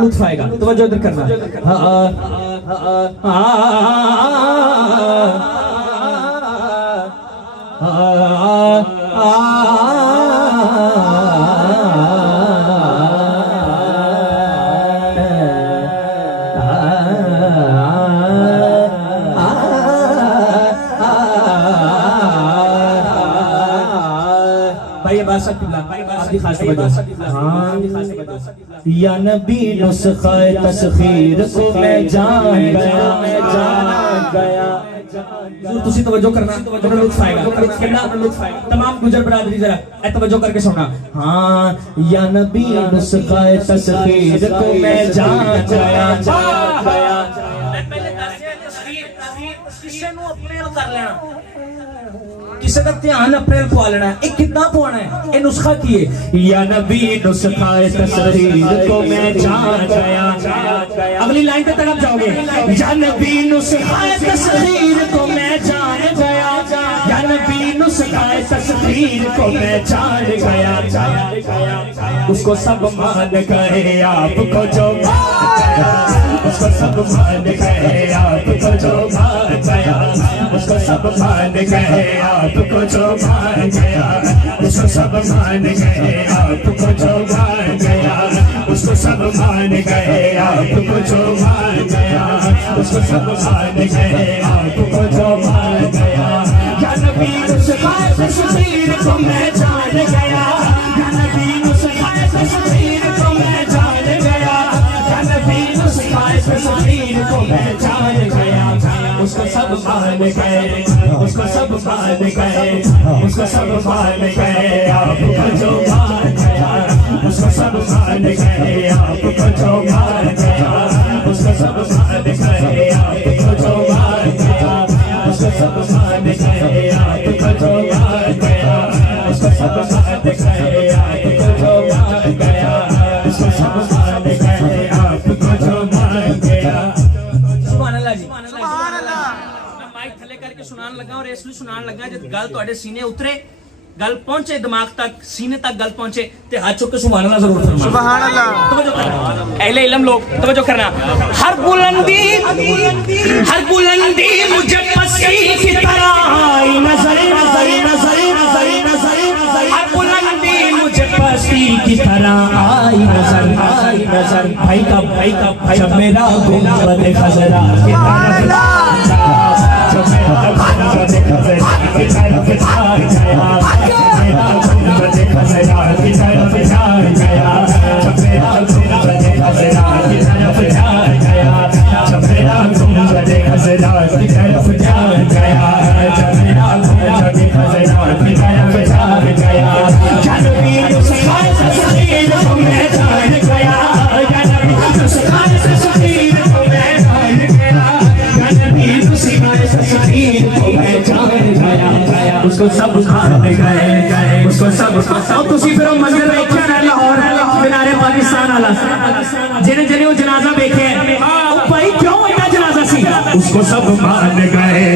लुत्फ आएगा। तवज्जो इधर करना। या नबी नुस्ख़े तस्खीर को मैं जान गया। तुसी तवज्जो करना, लुत्फ आएगा। तमाम गुजर बरादरी जरा तवज्जो करके सुनना। हाँ या नबी नुस्ख़े तस्खीर को मैं जान गया। किसी का ध्यान अप्रैल पवा लेना है। कितना पवाना है? ये नुस्खा की है। या नबी नुस्ख़े तस्खीर को मैं जान गया। अगली लाइन पे तड़प जाओगे। या नबी नुस्ख़े तस्खीर को मैं जान गया। या नबी नुस्ख़े तस्खीर को मैं जान गया। उसको सब मान गए आपको जो उसको सब मान गए आपको जो मान गया। उसको सब मान गए आपको जो मान गया। उसको सब मान गए आपको जो मान गया। उसको सब मान गए आपको जो मान गया। उसको सब मान गए आपको जो मान गया। या नबी नुस्ख़े तस्खीर को मैं जान गया। या नबी नुस्ख़े तस्खीर को मैं जान गया। या नबी नुस्ख़े तस्खीर को मैं जान गया। उसको सब मान गए, उसको सब मान गए, उसको सब मान गए आपको जो मान गया। उसको सब मान गए आपको जो मान गया। उसको सब मान गए आपको जो मान गया। उसको सब मान गए आपको जो मान गया। उसको सब मान गए आपको जो मान गया। उसको सब मान गए आपको जो मान गया। सुभान अल्लाह जी, सुभान अल्लाह। मैं माइक थले करके सुनान लगा और इसलिए सुनान लगा जब गल तोड़े सीने उतरे, गल पहुंचे दिमाग तक, सीने तक गल पहुंचे ते हाथ चुक के सुभान अल्लाह जरूर फरमाना। सुभान अल्लाह। तवज्जो करना अहले इल्म लोग, तवज्जो करना। हर बुलंदी मुझे पसी की तरह आई नजर नजर नजर नजर नजर। हर बुलंदी मुझे पसी की तरह आई नजर आई नजर। भाई का जब मेरा गुंबद खजरा की तरफ उसको सब मान गए, उसको सब तुसी फिर मंदिर देखिया ना लाहौर मीनारे पाकिस्तान वाला जिन्हें जिन्हें वो जनाजा देखे भाई क्यों इतना जनाजा सी। उसको सब मान गए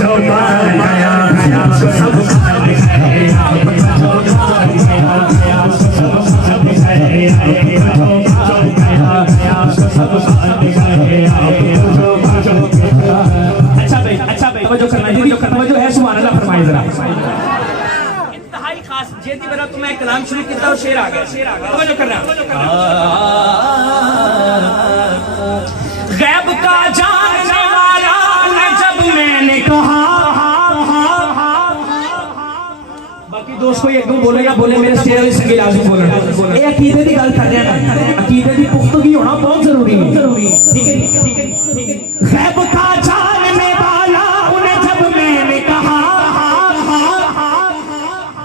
जो मान गया। उसको सब मान गए जो मान गया। उसको सब मान गए जो मान गया। उसको सब मान गए जो मान गया। अच्छा भाई तवज्जो करना दीदी, तवज्जो है। सुभान अल्लाह फरमाइए जरा। इंतहाई खास जेदी मेरा तो मैं कलाम शुरू किया और शेर आ गया। तवज्जो करना। गैब का जानने वाला ने जब मैंने कहा। बाकी दोस्त कोई एक दो बोले या बोले मेरे शेर वाली संगी लाजमी बोलना। ये अकीदे की गल कर रहे हैं। अकीदे की पुख्तगी होना बहुत जरूरी है। ठीक है। गैब का जानने वाला उन्हें जब मैंने कहा।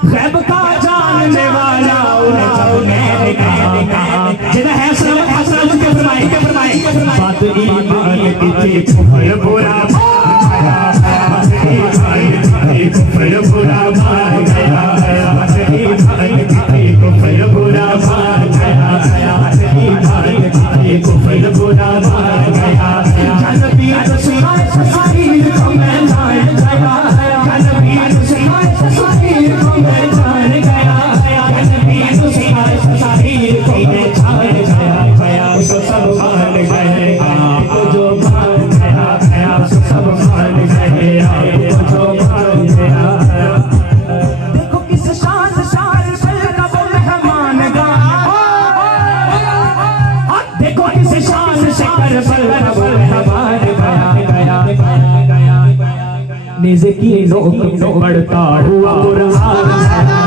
गैब का जानने वाला उन्हें जब मैंने कहा। जिन्हें है हसरत के फरमाए बात ईमान की थी कुफर बुरा बात ईमान की कुफर बुरा मान गया। बात ईमान की कुफर बुरा मान गया। बात ईमान की कुफर बुरा मान गया। नबी तस्वीर को मैं जान गया। नबी तस्वीर को मैं जान गया। नबी तस्वीर को मैं जान गया। करबल मार गया। नेज़े की नोक में बढ़ता हुआ कुर्बान